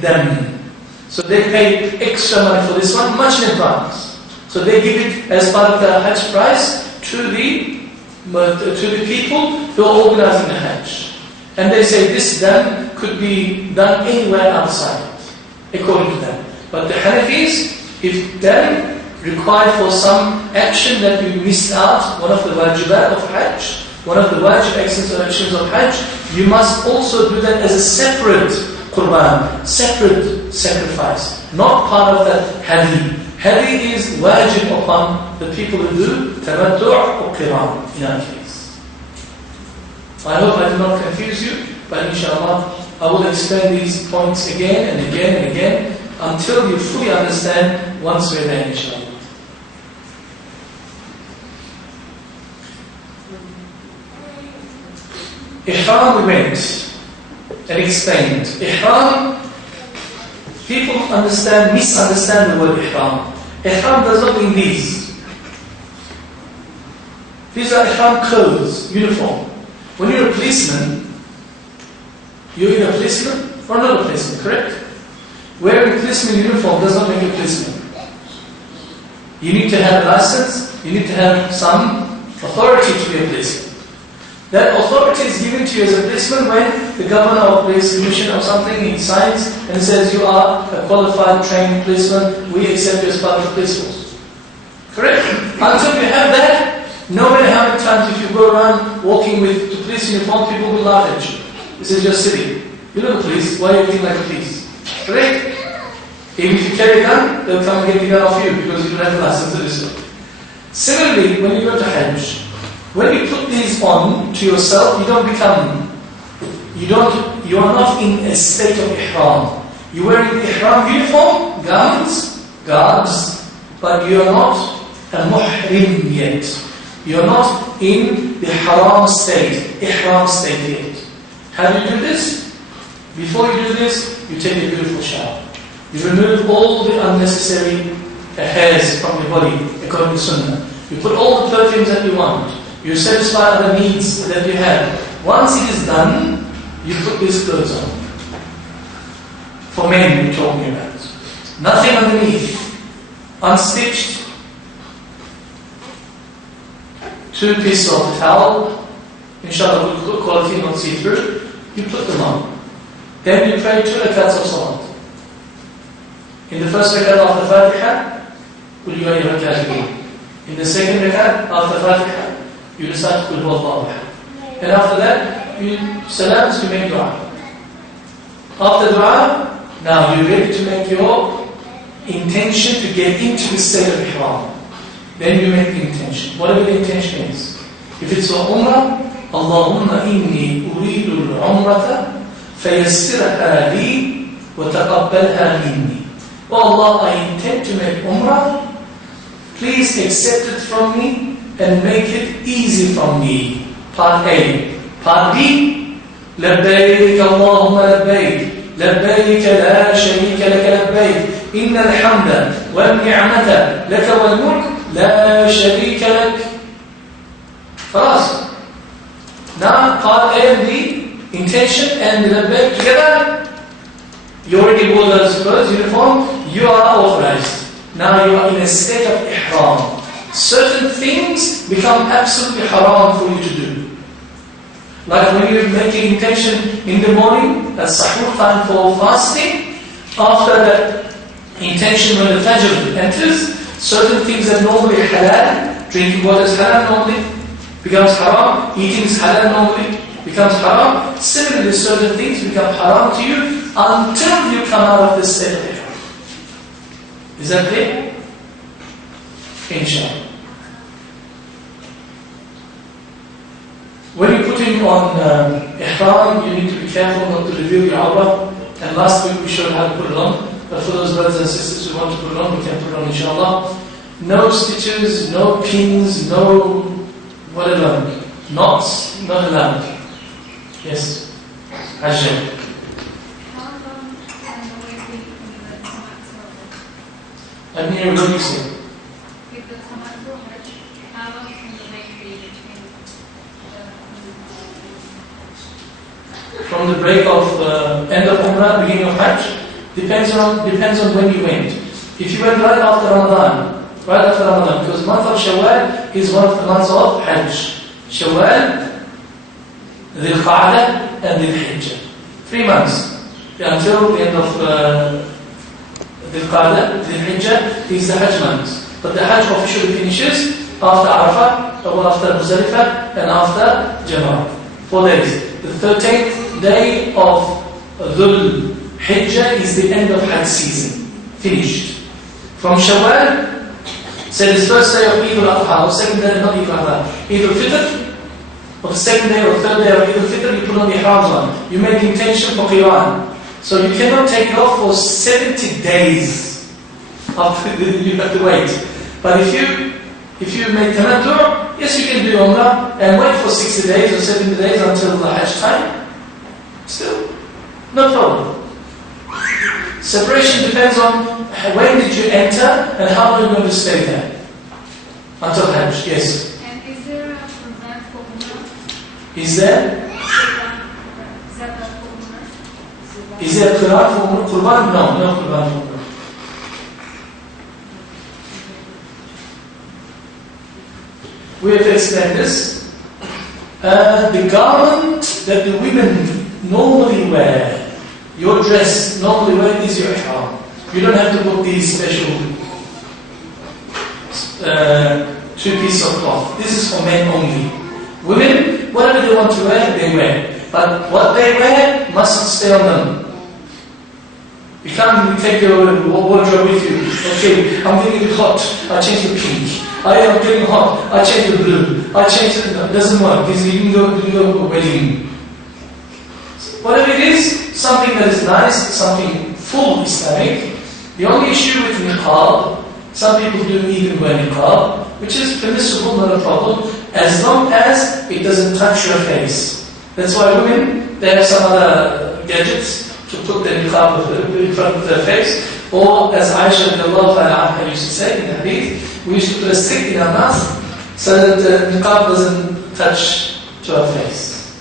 them. So they pay extra money for this one, much in advance. So they give it as part of the Hajj price to the people who are organizing the Hajj. And they say this dam could be done anywhere outside, according to them. But the Hanafis, if dam required for some action that we missed out, one of the wajibat of Hajj, one of the wajib actions of Hajj, you must also do that as a separate Qurban, separate sacrifice, not part of that hadi. Hadi is wajib upon the people who do tamattu' or qiran in our case. I hope I did not confuse you, but inshallah I will explain these points again and again and again until you fully understand once we're there, inshallah. Ihram, we went and explained. Ihram, people misunderstand the word ihram. Ihram does not mean these. These are ihram clothes, uniform. When you're a policeman, you're either a policeman or not a policeman, correct? Wearing a policeman uniform does not make you a policeman. You need to have a license, you need to have some authority to be a policeman. That authority is given to you as a policeman when the governor or police commission or something, he signs and says you are a qualified, trained policeman, we accept you as part of the police force. Correct? Until you have that, no matter how many times if you go around walking with the police uniform, people will laugh at you. This is just silly. You're not a police, why are you acting like a police? Correct? Even if you carry a gun, they'll come and get the gun off you because you don't have a license to do so. Similarly, when you go to Hajj, when you put these on to yourself, you are not in a state of ihram. You're wearing ihram uniform, garments, guards, but you are not a muhrim yet. You're not in the haram state, ihram state yet. How do you do this? Before you do this, you take a beautiful shower. You remove all the unnecessary hairs from your body, according to Sunnah. You put all the perfumes that you want. You satisfy other needs that you have. Once it is done, you put these clothes on. For men, we're talking about. Nothing underneath. Unstitched. 2 pieces of towel. Inshallah, good quality, not see-through. You put them on. Then you pray 2 rakats of salat. In the first rakat after Fatiha, قُلْ يَا أَيُّهَا الْكَافِرُونَ. In the second rakat after Fatiha, you recite Qul Huwallahu Ahad. And after that, you salams, you make dua. After dua, now you're ready to make your intention to get into the state of ihram. Then you make the intention, whatever the intention is. If it's for Umrah, Allahumma inni uridu al-umrata fayassirha li wa taqabbalha minni. Oh Allah, I intend to make Umrah. Please accept it from me and make it easy from me. Part A. Part B. لبيك اللهم لبيك لبيك لا شريك لك لبيك إن الحمد والنعمة لك والملك لا شريك لك. خلاص. Now part A and B, intention and لبيك together. You already wore those clothes, uniform. You are authorized. Now you are in a state of ihram. Certain things become absolutely haram for you to do. Like when you make an intention in the morning, that's sahur time for fasting. After that intention, when the fajr enters, certain things that normally halal, drinking water is halal normally, becomes haram, eating is halal normally, becomes haram. Similarly, certain things become haram to you until you come out of this state of ihram. Is that clear? Inshallah. When you're putting on ihram, you need to be careful not to reveal your awrah. And last week we showed how to put it on. But for those brothers and sisters who want to put it on, we can put it on inshallah. No stitches, no pins, no whatever, knots, not allowed. Yes. Hajj. I didn't hear what you said. From the break of end of Umrah, beginning of Hajj, Depends on when you went. If you went right after Ramadan, because the month of Shawwal is one of the months of Hajj. Shawwal, Dhul Qa'dah, and Dhul Hijjah. 3 months until the end of Dhul Qa'dah. Dhul Hijjah is the Hajj month. But the Hajj officially finishes after Arafah, or after Muzdalifah, and after Jama'ah. 4 days. The 13th day of Dhul Hijjah is the end of Hajj season. Finished. From Shawwal, say the first day of Eid al-Adha, or second day, not Eid al-Adha, Eid al-Fitr, or the second day or third day of Eid al-Fitr, you put on the ihrams on. You make the intention for Qiran. So you cannot take it off for 70 days. After you have to wait. But if you make tamattu', yes, you can do Umrah and wait for 60 days or 70 days until the Hajj time. Still, no problem. Separation depends on when did you enter and how long you're going to stay there. Until Hajj, yes. And is there a Qurban for Umrah? Is there? Zakat for Umrah? Is there a Quran for Qurban? No Quran for Umrah. We have to explain this. The garment that the women normally wear, your dress normally wear, is your ihram. You don't have to put these special 2 pieces of cloth. This is for men only. Women, whatever they want to wear, they wear. But what they wear mustn't stay on them. You can't take your wardrobe with you. Okay, I'm getting it hot, I change to pink. I am getting hot, I change to blue. I change to... No, it doesn't work. You can go to a wedding. Whatever it is, something that is nice, something full Islamic. The only issue with niqab, some people do even wear niqab, which is permissible, not a problem, as long as it doesn't touch your face. That's why women, they have some other gadgets to put their niqab in front of their face. Or, as Aisha used to say in the hadith, we used to put a stick in our mouth so that the niqab doesn't touch to our face.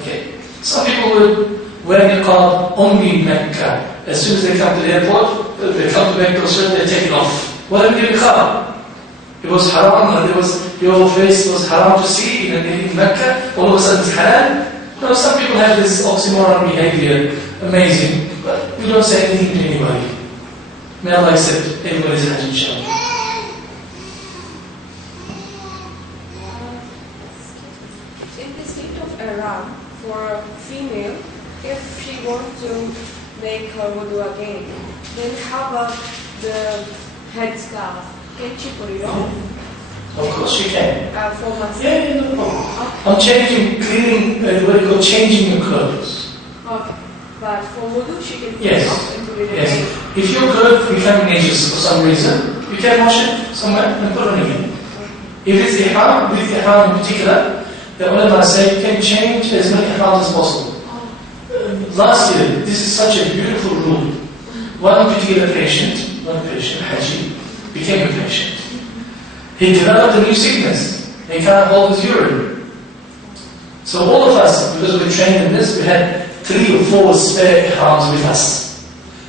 Okay. Some people would wear niqab only in Mecca. As soon as they come to the airport, they come to Mecca, they take it off. What have you niqab? It was haram, your face was haram to see in Mecca, all of a sudden it's halal. No, some people have this oxymoron behavior, amazing, but we don't say anything to anybody. May Allah accept everybody's hajj, inshallah. In the state of Iran, for a female, if she wants to make her wudu again, then how about the headscarf? Can she put it on? Of course she can. For myself? Yeah, no problem. I'm cleaning, what you call changing your clothes. Okay. But for wudu, she can put Yes. it off and put it Yes. again. If your clothes become nature for some reason, you can wash it somewhere and put it on again. If it's ihram, with ihram in particular, the ulama say you can change as many ihrams as possible. Last year, this is such a beautiful rule. One particular patient, Haji, became a patient. He developed a new sickness. He can't hold his urine. So all of us, because we're trained in this, we had 3 or 4 spare ihrams with us.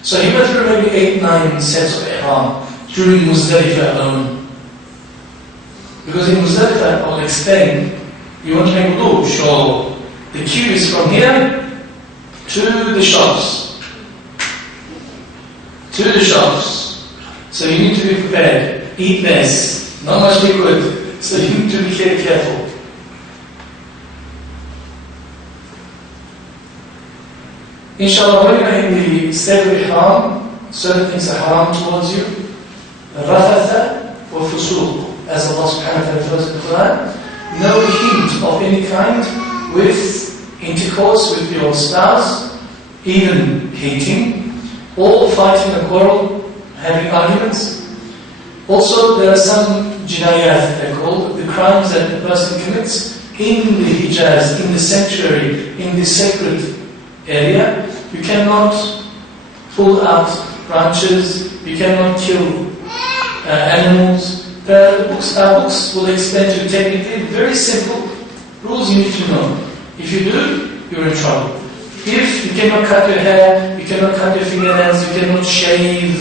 So he went through maybe 8, 9 sets of ihram during Muzdalifah alone. Because in Muzdalifah, I'll explain, you want to make wudu, sure. The queue is from here to the shops. To the shops. So you need to be prepared. Eat less. Not much liquid. So you need to be careful. Inshallah, when you're in the state of ihram, certain things are haram towards you. Rafatha or fusuq, as Allah subhanahu wa ta'ala refers in the Quran. No hint of any kind with intercourse with your spouse, even hating, or fighting a quarrel, having arguments. Also, there are some jinayat, they're called, the crimes that the person commits in the Hijaz, in the sanctuary, in the sacred area. You cannot pull out branches, you cannot kill animals. Our books will explain to you technically, very simple rules you need to know. If you do, you're in trouble. If you cannot cut your hair, you cannot cut your fingernails, you cannot shave.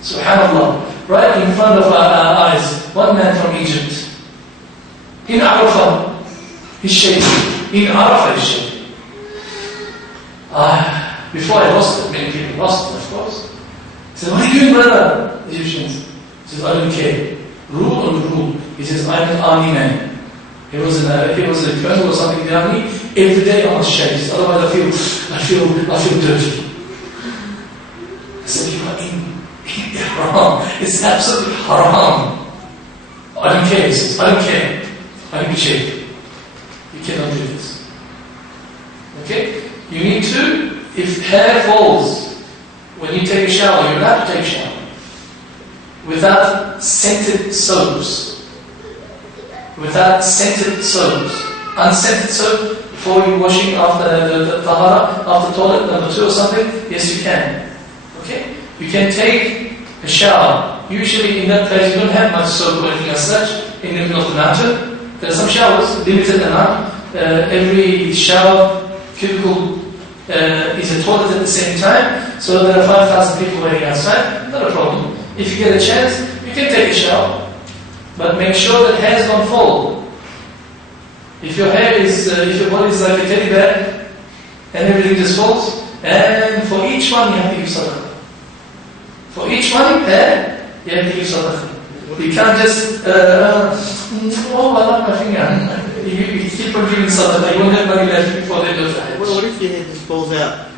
Subhanallah. Right in front of our eyes. One man from Egypt. In Arafah, he's shaving. In Arafah, he's shaving. Before I lost it, many people lost it, of course. He said, what are you doing, brother? Egyptians. He says, I don't care. Rule on rule. He says, I'm an army man. He was a colonel or something in the army. Every day I must shave. Otherwise I feel dirty. I said, you are in haram. It's absolutely haram. I don't care, he says. I don't care. I need to shave. You cannot do this. Okay? You need to, if hair falls, when you take a shower, you're allowed to take a shower without scented soaps. Without scented soaps. Unscented soap, before you're washing after the tahara, after toilet number 2 or something, yes you can. Okay? You can take a shower. Usually in that place you don't have much soap or anything as such, in the middle of the mountain. There are some showers, limited amount. Every shower cubicle is a toilet at the same time, so there are 5,000 people waiting outside, not a problem. If you get a chance, you can take a shower, but make sure that hairs don't fall. If your hair is, if your body is like a teddy bear, and everything just falls, and for each one you have to give sadaqah. For each one hair, you have to give sadaqah. You can't just, oh, I like my finger. You keep on giving sadaqah, you won't have money left before they do the hajj. What if your hair just falls out?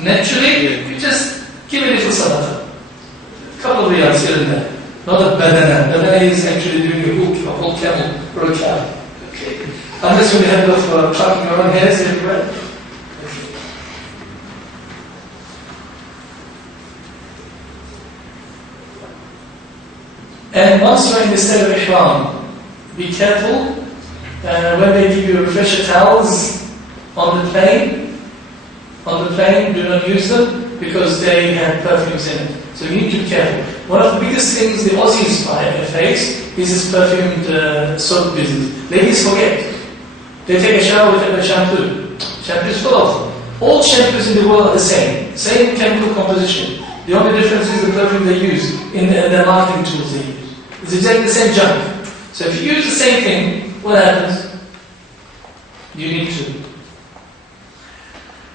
Naturally, you just give a little sadaqah. A couple of riyals here and there. Not a badana. Badana is actually doing a whole camel or a cow. Okay. Unless you have of plucking your own hairs everywhere. Okay. And once you're in the state of ihram, be careful when they give you refresher towels on the plane. On the plane, do not use them because they have perfumes in it. So you need to be careful. One of the biggest things the Aussies face is this perfumed soap business. Ladies forget. They take a shower with a shampoo. Shampoo is full of. All shampoos in the world are the same. Same chemical composition. The only difference is the perfume they use in their marketing tools they use. It's exactly the same junk. So if you use the same thing, what happens? You need to.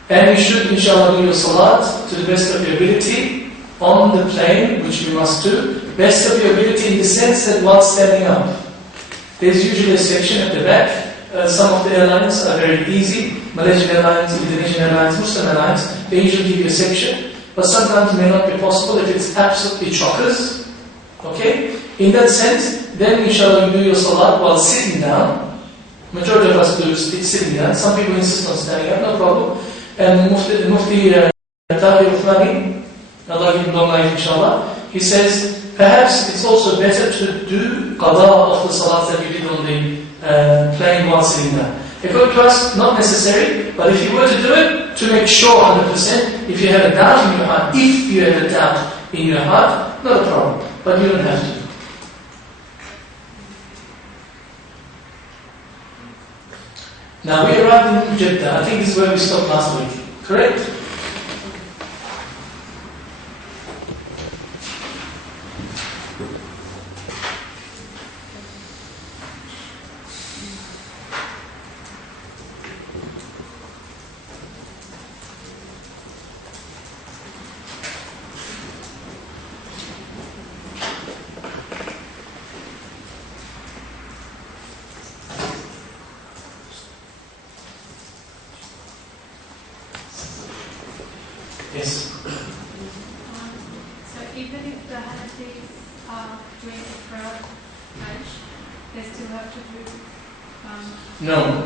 And you should, inshallah, do your salat to the best of your ability on the plane, which you must do. Best of your ability in the sense that while standing up. There's usually a section at the back. Some of the airlines are very easy. Malaysian Airlines, Indonesian Airlines, Muslim Airlines, they usually give you a section. But sometimes it may not be possible if it's absolutely chockers. Okay? In that sense, then inshallah you do your salat while sitting down. Majority of us do it sitting down. Some people insist on standing up, no problem. And Mufti Taqi Uthmani, Allah give him long life inshallah, he says, perhaps it's also better to do qada of the salat that you did on the plane while sitting down. According to us, not necessary, but if you were to do it, to make sure 100%, if you have a doubt in your heart, not a problem, but you don't have to. Now we arrived in Jeddah. I think this is where we stopped last week. Correct? Yes. So even if the Hanafis are doing ifrad hajj, they still have to do No.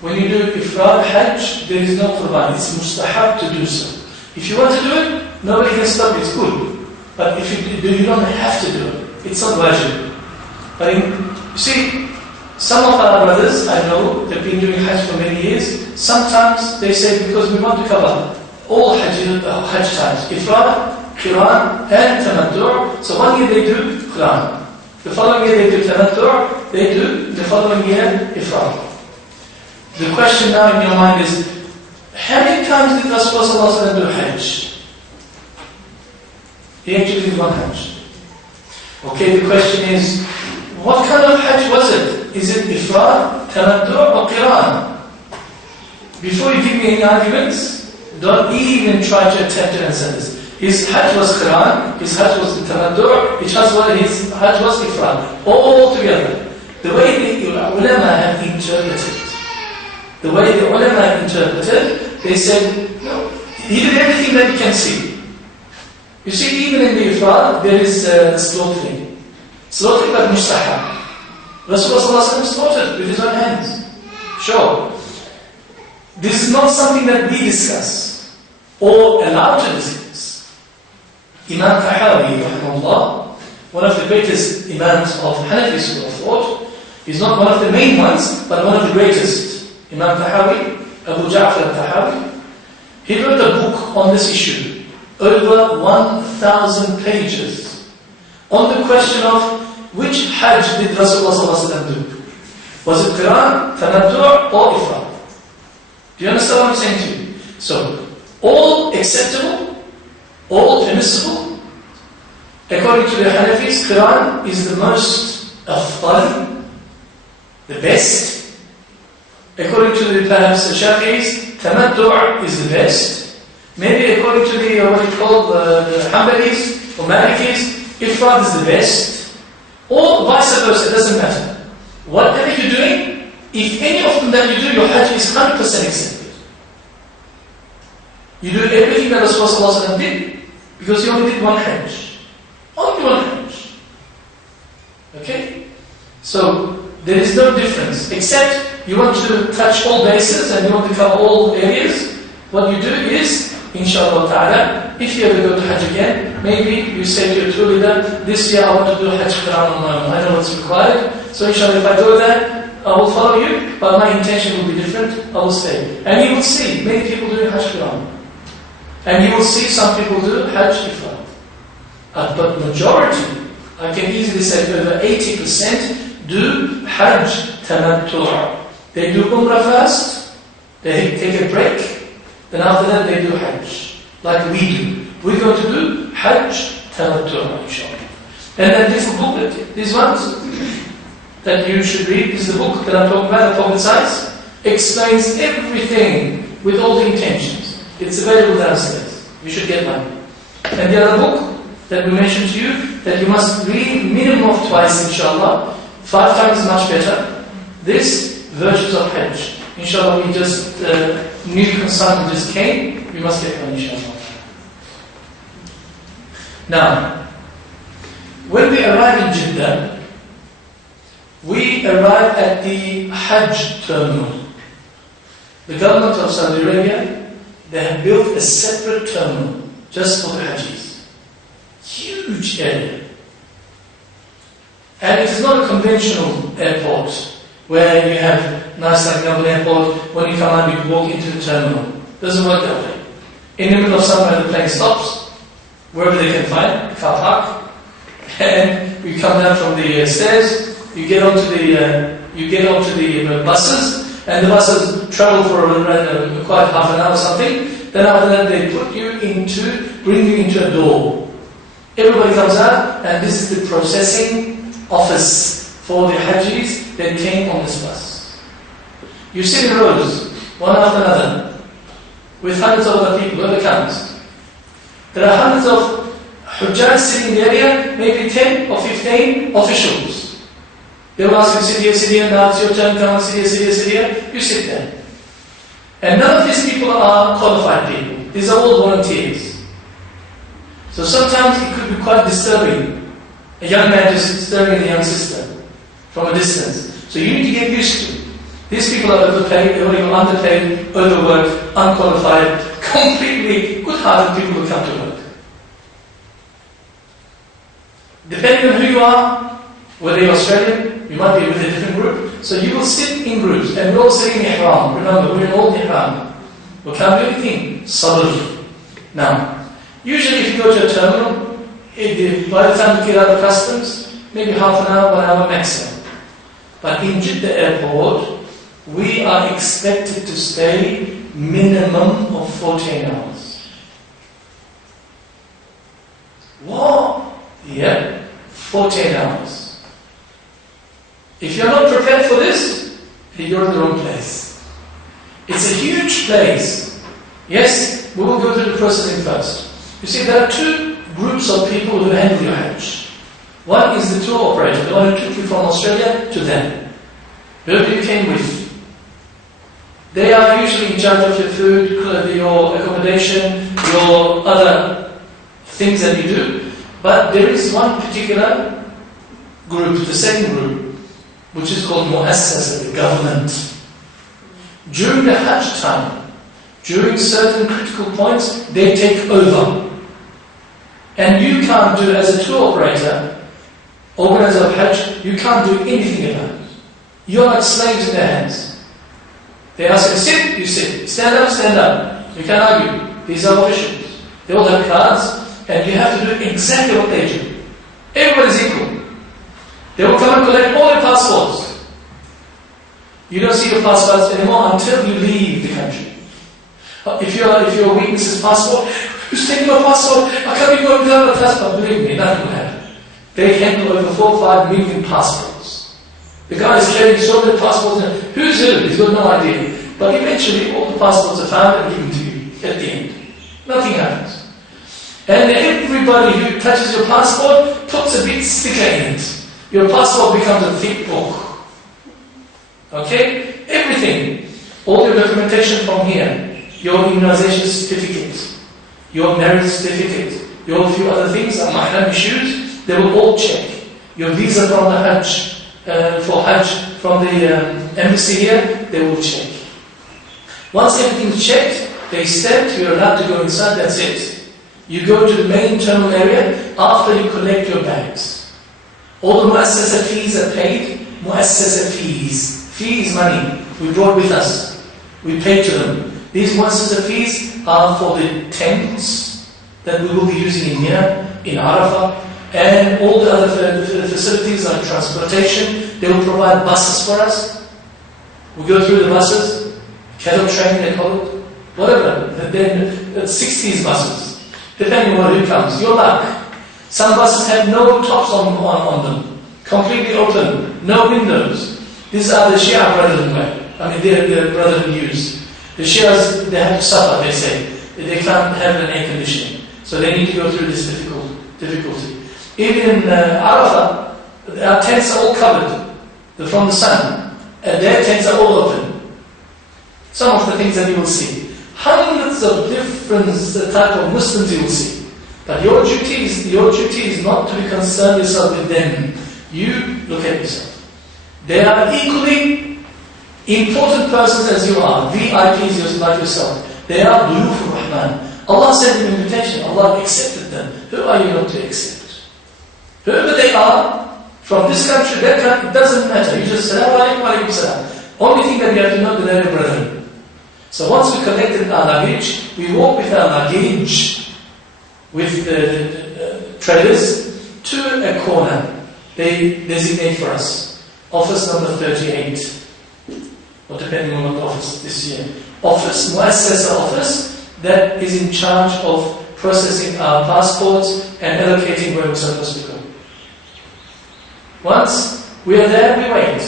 When you do ifrad hajj, there is no qurban. It's mustahab to do so. If you want to do it, nobody can stop you. It's good. But if you do, you don't have to do it. It's not wajib. But you see, some of our brothers, I know, they've been doing hajj for many years. Sometimes they say, because we want to cover all hajj times, ifrad, qiran, and tamattu'. So one year they do qiran. The following year they do tamattu'. They do the following year ifrad. The question now in your mind is, how many times did Rasulullah do hajj? He actually did one hajj. Okay, the question is, what kind of hajj was it? Is it ifrad, tamattu' or qiran? Before you give me any arguments, don't even try to attempt to answer this. His hajj was qiran, his hajj was tamattu', his hajj was ifrad. All together. The way the ulama have interpreted, they said, no, he did everything that you can see. You see, even in the ifrad, there is slaughtering. Slaughtering but mustahab. Rasulullah slaughtered with his own hands. Sure. This is not something that we discuss or allow to discuss. Imam Tahawi, rahimahullah, one of the greatest imams of Hanafi school of thought, he's not one of the main ones, but one of the greatest. Imam Tahawi, Abu Ja'far al-Tahawi, he wrote a book on this issue, over 1,000 pages, on the question of which hajj did Rasulullah do? Was it Qiran, Tamattu' or Ifrad? Do you understand what I'm saying to you? So, all acceptable, all permissible. According to the Hanafis, Qiran is the most afdal, the best. According to the perhaps the Shafi'is, Tamattu' is the best. Maybe according to the the Hanbalis or Malikis, Ifrad is the best. Or vice versa, it doesn't matter. Whatever you're doing, if any of them that you do, your hajj is 100% accepted. You do everything that Rasulullah did, because he only did one hajj. Only one hajj. Okay? So, there is no difference, except you want to touch all bases and you want to cover all areas. What you do is, inshallah ta'ala, if you ever go to hajj again, maybe you say to your tour leader, this year I want to do hajj qiran on my own. I know what's required. So inshallah, if I go there, I will follow you, but my intention will be different. I will stay. And you will see many people doing hajj qiran. And you will see some people do hajj ifrad. But majority, I can easily say over 80% do hajj tamattu'. They do umrah first, they take a break, then after that they do hajj, like we do. We're going to do hajj tamattu', inshallah. And then this booklet, these ones that you should read, this is the book that I'm talking about, the Prophet Science, explains everything with all the intentions. It's available downstairs. You should get one. And the other book that we mentioned to you, that you must read minimum of twice, inshallah. 5 times is much better. This, Virtues of Hajj. Inshallah, we just, new consultant just came, we must get one, inshallah. Now, when we arrive in Jeddah, we arrive at the Hajj terminal. The government of Saudi Arabia, they have built a separate terminal just for the Hajjis. Huge area. And it is not a conventional airport where you have nice like Melbourne Airport, when you come out you walk into the terminal. It doesn't work that way. In the middle of somewhere the plane stops, wherever they can find, car park, and you come down from the stairs, you get onto the buses, and the buses travel for quite half an hour or something. Then after that they bring you into a door. Everybody comes out, and this is the processing office for the Hajjis that came on this bus. You see the rows, one after another, with hundreds of other people, whoever comes. There are hundreds of Hujjaj sitting in the area, maybe 10 or 15 officials. They will ask you, sit here, now it's your turn, come on, sit here, you sit there. And none of these people are qualified people. These are all volunteers. So sometimes it could be quite disturbing. A young man just disturbing a young sister from a distance. So you need to get used to it. These people are overpaid, or even underpaid, overworked, unqualified, completely good-hearted people who come to work. Depending on who you are, whether you're Australian, you might be with a different group. So you will sit in groups, and we're all sitting in ihram. Remember, we're in all ihram. We can't do anything. Sabr. Now, usually if you go to a terminal, by the time you get out of customs, maybe half an hour, 1 hour maximum. But in Jeddah airport, we are expected to stay minimum of 14 hours. What? Yeah, 14 hours. If you're not prepared for this, you're in the wrong place. It's a huge place. Yes, we will go through the processing first. You see, there are two groups of people who handle your Hajj. One is the tour operator, the one who took you from Australia to them. Whoever you came with. They are usually in charge of your food, your accommodation, your other things that you do. But there is one particular group, the second group, which is called Mu'assasa, the government. During the Hajj time, during certain critical points, they take over. And you can't do, as a tour operator, organizer of Hajj, you can't do anything about it. You're like slaves in their hands. They ask you to sit, you sit. Stand up, stand up. You can't argue. These are officials. They all have cards, and you have to do exactly what they do. Everybody's equal. They will come and collect all your passports. You don't see your passports anymore until you leave the country. If your witness's passport, who's taking my passport? I can't be going without a passport. Believe me, nothing will happen. They handle over 4 or 5 million passports. The guy is carrying so many passports. Who's who? He's got no idea. But eventually, all the passports are found and given to you at the end. Nothing happens. And everybody who touches your passport puts a bit sticker in it. Your passport becomes a thick book. Okay? Everything. All your documentation from here. Your immunization certificate. Your marriage certificate. Your few other things, mahram issues, they will all check. Your visa from the Hajj, for Hajj from the embassy here, they will check. Once everything's checked, they stamp, you're allowed to go inside, that's it. You go to the main terminal area after you collect your bags. All the muassasa fees are paid. Muassasa fees. Fee is money. We brought with us. We paid to them. These muassasa fees are for the tents that we will be using in Mina, in Arafah, and all the other facilities like transportation. They will provide buses for us. We go through the buses. Cattle train, they call it. Whatever. Then 60s buses. Depending on who comes. Your luck. Some buses have no tops on them. Completely open. No windows. These are the Shia Brotherhood way. I mean, they're the Brotherhood use. The Shias, they have to suffer, they say. They can't have an air conditioning. So they need to go through this difficulty. Even in Arafah, our tents are all covered from the sun. And their tents are all open. Some of the things that you will see. Hundreds of different type of Muslims you will see. But your duty is not to be concerned yourself with them. You look at yourself. They are equally important persons as you are. VIPs like yourself. They are Duyuf Rahman. Allah sent an invitation. Allah accepted them. Who are you not to accept? Whoever they are, from this country, that country, it doesn't matter. You just say, Assalamu alaikum salam. Only thing that you have to know that they're your brethren. So once we collected our luggage, we walk with our luggage with the traders to a corner. They designate for us. Office number 38. Or depending on what the office this year. Office, Muassasa office, that is in charge of processing our passports and allocating where we're supposed to go. Once we are there, we wait.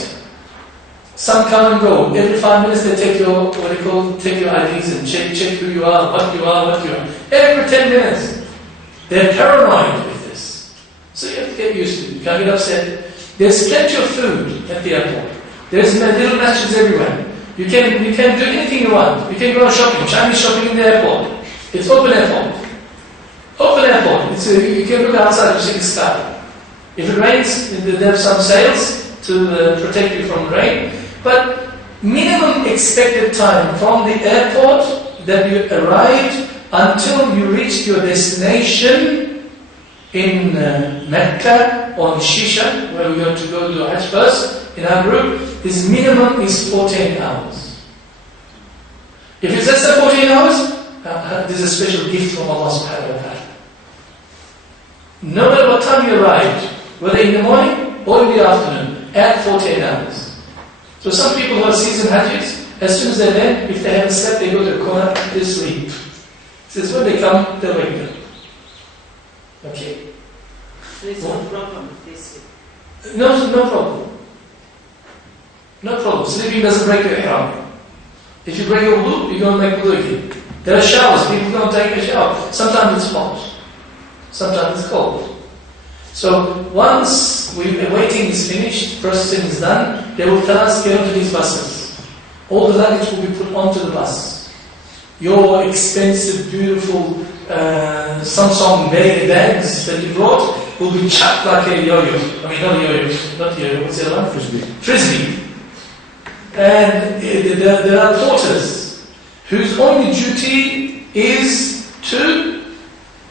Some come and go. Every 5 minutes they take your, take your IDs and check who you are, what you are. Every 10 minutes. They're paranoid with this. So you have to get used to it. You can't get upset. There's plenty of food at the airport. There's little matches everywhere. You can do anything you want. You can go shopping, Chinese shopping in the airport. It's open airport. Open airport. You can look outside and see the sky. If it rains, they have some sails to protect you from rain. But minimum expected time from the airport that you arrived until you reached your destination in Mecca or in Shisha, where we're going to go to Hajj first in our group, is minimum is 14 hours. If it's less than 14 hours, there's a special gift from Allah subhanahu wa ta'ala. No matter what time you arrived, whether in the morning or in the afternoon, add 14 hours. So some people who are seasoned Hajjis, as soon as they're there, if they haven't slept, they go to the corner, they sleep. Says when they come, they'll wake up. Okay. There's no problem with this. No problem. No problem. Sleeping doesn't break your ihram. If you break your wudu, you're going to make wudu again. There are showers. People go and take a shower. Sometimes it's hot. Sometimes it's cold. So once waiting is finished, processing is done, they will tell us, get onto these buses. All the luggage will be put onto the bus. Your expensive, beautiful Samsung bags that you brought will be chucked like a yo-yo. I mean, not yo-yo, what's the other one? Frisbee. And there are porters whose only duty is to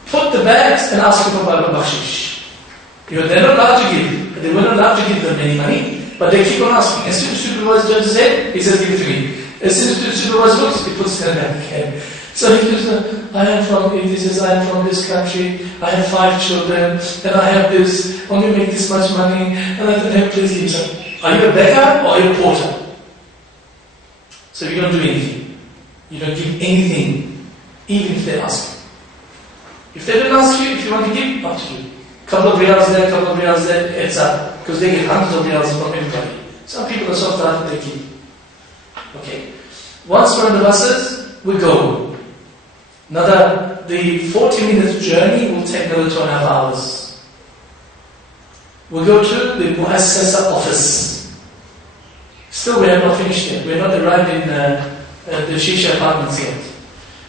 put the bags and ask for bakshish. They're not allowed to give. They were not allowed to give them any money, but they keep on asking. As soon as the supervisor turns his head, he says, give it to me. As soon as the supervisor looks, he puts it in the bank again. So he gives them, I am from this country, I have 5 children, and I have this, only make this much money, and I don't have, please give some. Are you a beggar or are you a porter? So you don't do anything. You don't give anything, even if they ask you. If they don't ask you, if you want to give, up to you. Couple of riyals there, couple of riyals there, it's up. Because they get hundreds of riyals from everybody. Some people are so far they keep. Okay. Once we're on the buses, we go. The 40-minute journey will take another 2.5 hours. We'll go to the Muassasa office. Still, we have not finished yet. We're not arrived in the Shisha apartments yet.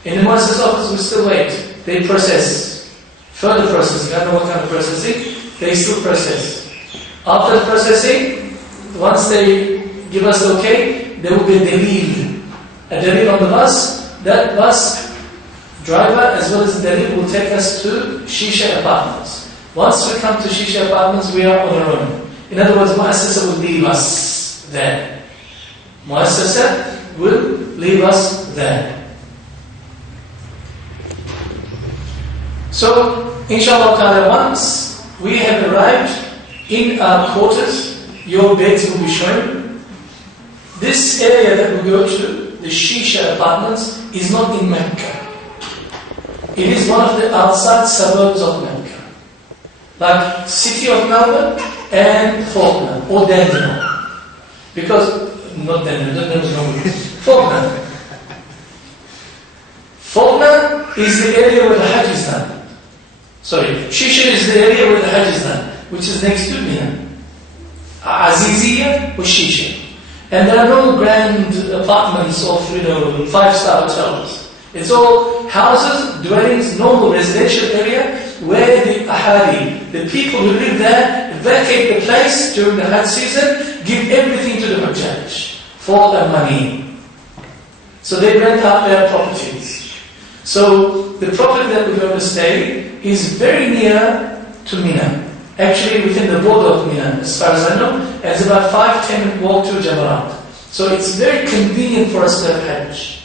In the Muassasa office, we still wait. They process. Further processing. I don't know what kind of processing. They still process. After the processing, once they give us the okay, there will be a dalil. A dalil on the bus. That bus driver as well as the dalil will take us to Shisha apartments. Once we come to Shisha apartments, we are on our own. In other words, Muassasa will leave us there. Muassasa will leave us there. So, inshallah ta'ala, once we have arrived in our quarters, your beds will be shown. This area that we go to, the Shisha apartments, is not in Mecca. It is one of the outside suburbs of Mecca. Like city of Melbourne and Faulkner, or Dandenong. Because, not Dandenong, Faulkner. Faulkner is the area where the Hajj is done. Sorry, Shisha is the area where the Hajj is done, which is next to Mina. Aziziyah was Shisha. And there are no grand apartments of, 5-star hotels. It's all houses, dwellings, normal residential area where the ahali, the people who live there, vacate the place during the Hajj season, give everything to the Hajjaj for their money. So they rent out their properties. So the property that we're going to stay is very near to Mina. Actually within the border of Mina, as far as I know, and it's about 5-10 minute walk to Jamarat. So it's very convenient for us to have Hajj.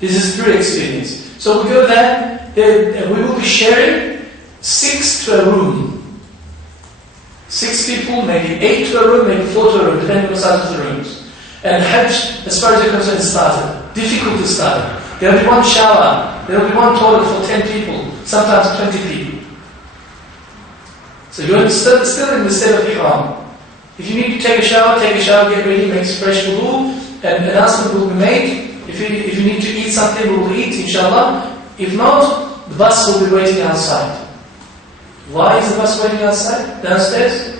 This is through experience. So we go there, we will be sharing 6 to a room. 6 people, maybe 8 to a room, maybe 4 to a room, depending on the size of the rooms. And Hajj, as far as you're concerned, started. Difficult to start. There will be one shower, there will be one toilet for 10 people, sometimes 20 people. So you're still in the state of ihram. If you need to take a shower, get ready, make fresh wudu, and an announcement will be made. If you need to eat something, we will eat, inshallah. If not, the bus will be waiting outside. Why is the bus waiting outside, downstairs?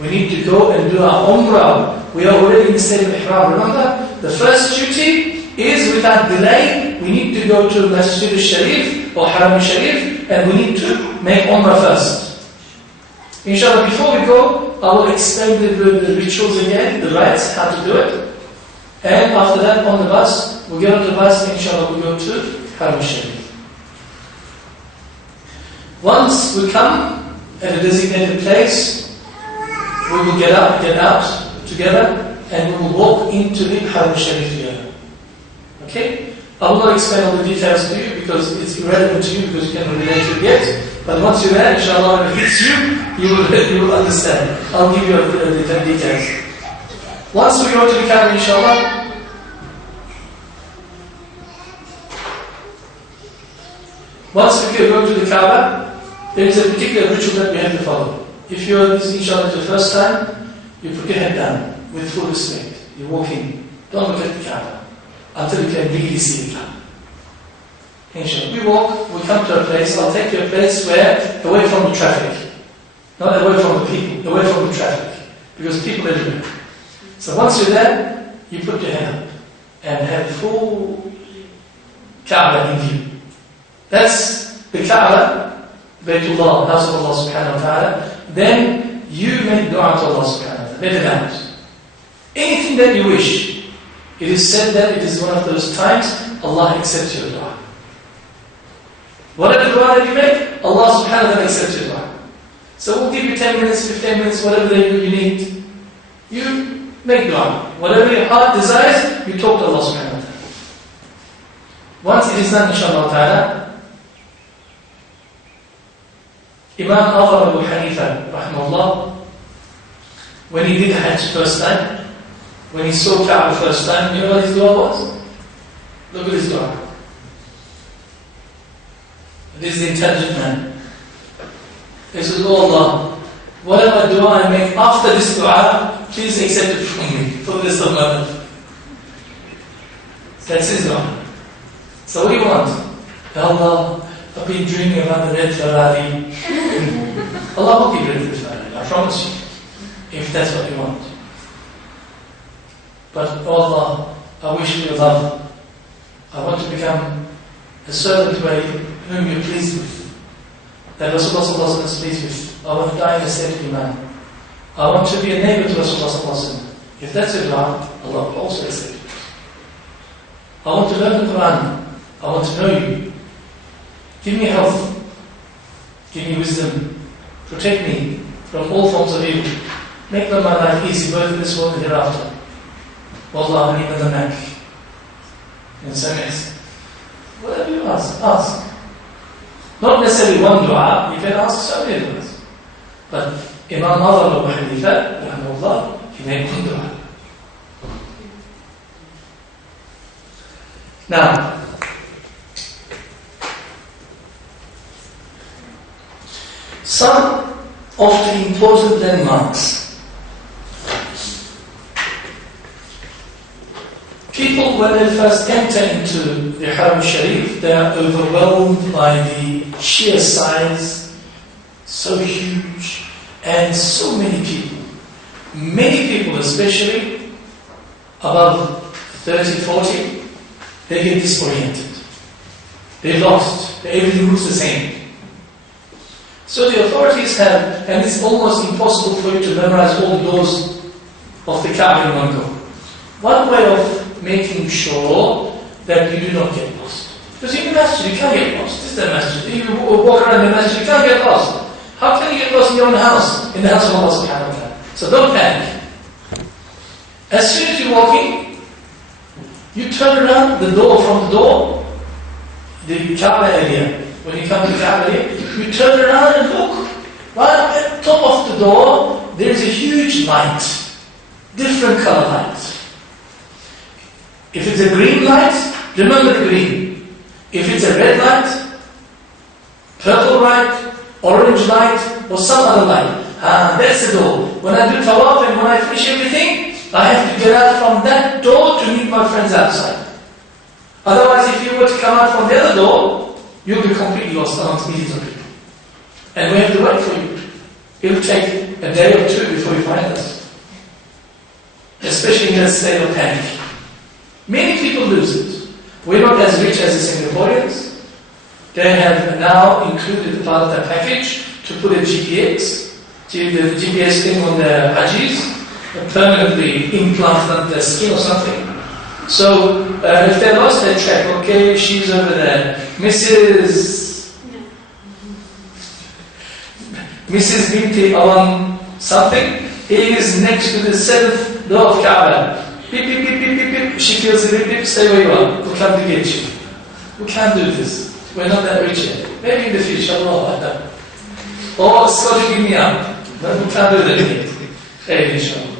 We need to go and do our umrah. We are already in the state of ihram. Remember, the first duty is without delay. We need to go to Masjid al-Sharif or Haram al-Sharif, and we need to make umrah first. Inshallah, before we go, I will explain the rituals again, the rites, how to do it. And after that, on the bus, we get on the bus, and inshallah, we go to Haram al-Sharif. Once we come at a designated place, we will get out together, and we will walk into the Haram al-Sharif together. Okay? I will not explain all the details to you because it's irrelevant to you because you cannot relate to it yet. But once you're there, inshallah, when it hits you, you will understand. I'll give you the details. Once we go to the Kaaba, inshallah, once we go to the Kaaba, There is a particular ritual that we have to follow. If you're inshallah the first time, you put your head down with full respect. You're walking, don't look at the Kaaba until you can really see the Kaaba. Inshallah. We walk, we come to a place, I'll take you to a place where, away from the traffic. Not away from the people, away from the traffic. Because people are everywhere. So once you're there, you put your head up and have full Kaaba in view. That's the Kaaba, Baytullah, house of Allah subhanahu wa ta'ala. Then you make dua to Allah subhanahu wa ta'ala. Let it out. Anything that you wish. It is said that it is one of those times Allah accepts your dua. Whatever dua that you make, Allah subhanahu wa ta'ala accepts your dua. So we'll give you 10 minutes, 15 minutes, whatever you need. You make dua. Whatever your heart desires, you talk to Allah subhanahu wa ta'ala. Once it is done, inshallah ta'ala, Imam Abu Hanifa, rahimahullah, when he did Hajj first time, when he saw Kaaba first time, you know what his dua was? Look at his dua. This is the intelligent man. He says, Oh Allah, whatever dua I make after this dua, please accept it from me for the rest of my life. That's his dua. So what do you want? Ya Allah, I've been dreaming about the red Ferrari. Allah will give you the red Ferrari, I promise you, if that's what you want. But oh Allah, I wish for your love. I want to become a servant whom you're pleased with. That Rasulullah is pleased with. I want to die in a state of Iman. I want to be a neighbor to Rasulullah. If that's your dua, Allah will also accept it. I want to learn the Quran. I want to know you. Give me health. Give me wisdom. Protect me from all forms of evil. Make my life easy, both in this world and hereafter. Wallah, I need another man. In some ways. Whatever you ask. Not necessarily one dua, you can ask so many duas. But Imam Abu Hanifa, rahimahullah, he made one dua. Now, some of the important landmarks. People, when they first enter into the Haram Sharif, they are overwhelmed by the sheer size, so huge, and so many people. Many people, especially above 30, 40, they get disoriented. They're lost. Everything looks the same. So the authorities have, and it's almost impossible for you to memorize all the doors of the Kaaba in one go. One way of making sure that you do not get lost. Because in the masjid, you can't get lost. This is the masjid. You walk around the masjid, you can't get lost. How can you get lost in your own house? In the house of Allah subhanahu wa ta'ala. So don't panic. As soon as you're walking, you turn around the door from the door, the Kaaba area. When you come to the Kaaba area, you turn around and look. Right at the top of the door, there is a huge light. Different color light. If it's a green light, remember the green. If it's a red light, purple light, orange light, or some other light, that's the door. When I do tawaf and when I finish everything, I have to get out from that door to meet my friends outside. Otherwise, if you were to come out from the other door, you'll be completely lost amongst millions of people. And we have to wait for you. It'll take a day or two before you find us. Especially in a state of panic. Many people lose it. We're not as rich as the Singaporeans. They have now included a part of their package to put a GPS, the GPS thing on their hajis, permanently implant on their skin or something. So if they're lost, they track, okay, she's over there. Mrs. Binti Alam something is next to the 7th door of Kaaba. Beep, beep, beep, beep, beep, beep. She feels the beep, beep, stay where you are. We'll come to get you. We can't do this. We're not that rich yet. Maybe in the future, Allah. Or Scotty, give me up. But we can't do that yet. Hey, inshallah.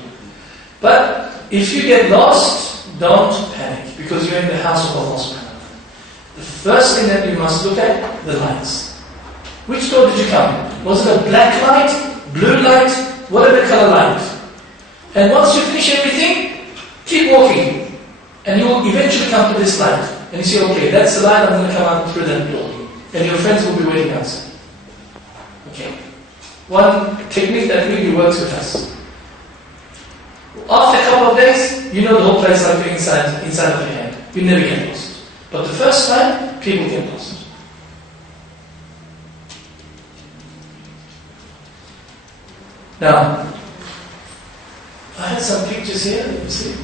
But if you get lost, don't panic, because you're in the house of Allah subhanahu wa ta'ala. The first thing that you must look at, the lights. Which door did you come? Was it a black light, blue light, whatever color light? And once you finish everything, keep walking. And you will eventually come to this light. And you say, okay, that's the light, I'm going to come out through that door. And your friends will be waiting outside. Okay. One technique that really works with us. After a couple of days, you know the whole place like inside of your hand. You never get lost. But the first time, people get lost. Now, I had some pictures here, you see.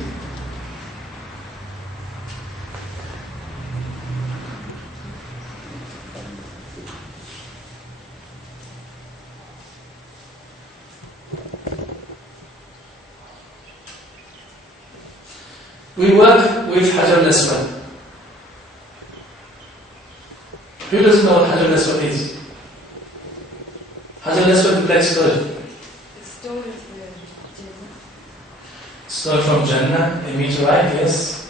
We work with hajj2p2. Who doesn't know what hajj2p2 is? Hajj2p2 is black stone. The stone is the Jannah. Stone from Jannah, a meteorite, yes.